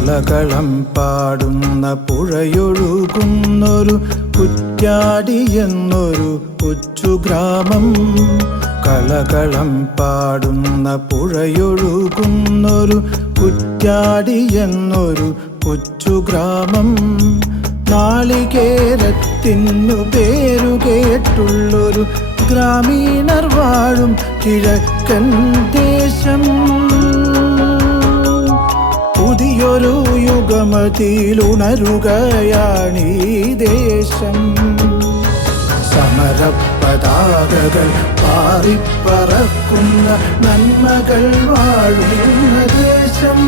കലകളം പാടുന്ന പുഴയൊഴുകുന്നൊരു കുറ്റ്യാടി എന്നൊരു കൊച്ചു ഗ്രാമം. കലകളം പാടുന്ന പുഴയൊഴുകുന്നൊരു കുറ്റ്യാടി എന്നൊരു കൊച്ചു ഗ്രാമം. നാളികേരത്തിനു പേരുകേട്ടുള്ളൊരു ഗ്രാമീണർ വാഴും കിഴക്കൻ ദേശം. പുതിയൊരു യുഗമതിയിലുണരുകയാണീ ദേശം. സമരപതാകകൾ പാറിപ്പറക്കുന്ന നന്മകൾ വാഴുന്ന ദേശം.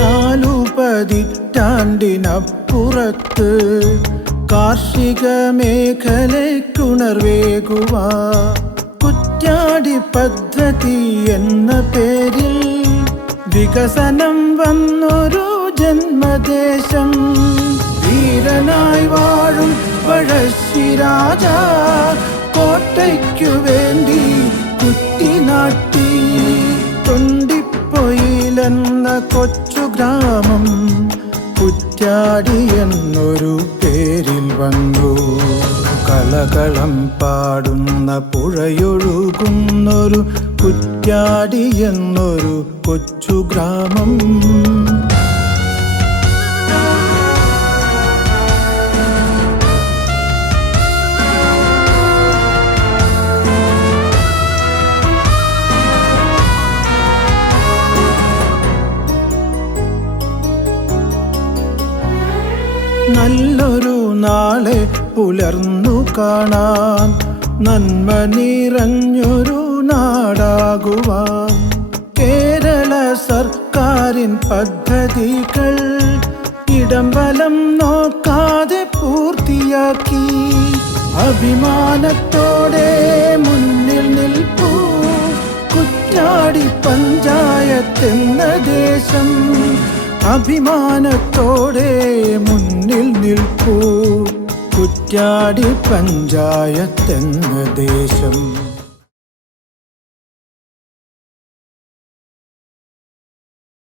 നാലു പതിറ്റാണ്ടിനപ്പുറത്ത് കാർഷിക മേഖലയ്ക്കുണർവേകുവാൻ കുറ്റ്യാടി പദ്ധതി എന്ന പേരിൽ വികസനം വന്നൊരു ജന്മദേശം. വീരനായി വാഴും പഴശ്ശിരാജ കോട്ടയ്ക്കു വേണ്ടി കുറ്റിനാട്ടി. തൊണ്ടിപ്പൊയിലെന്ന കൊച്ചു ഗ്രാമം കുറ്റ്യാടി എന്നൊരു പേരിൽ വന്നു. കലകളം പാടുന്ന പുഴയൊഴുകുന്നൊരു കുറ്റ്യാടി എന്നൊരു കൊച്ചു ഗ്രാമം. നല്ലൊരു നാളെ പുലർന്നു കാണാൻ, നന്മ നിറഞ്ഞൊരു നാടാകുവാൻ കേരള സർക്കാരിൻ പദ്ധതികൾ ഇടംബലം നോക്കാതെ പൂർത്തിയാക്കി. അഭിമാനത്തോടെ മുന്നിൽ നിൽപ്പൂ കുറ്റ്യാടി പഞ്ചായത്തെന്ന ദേശം. അഭിമാനത്തോടെ മുന്നിൽ നിൽപ്പൂ കുറ്റ്യാടി പഞ്ചായത്തെന്ന ദേശം.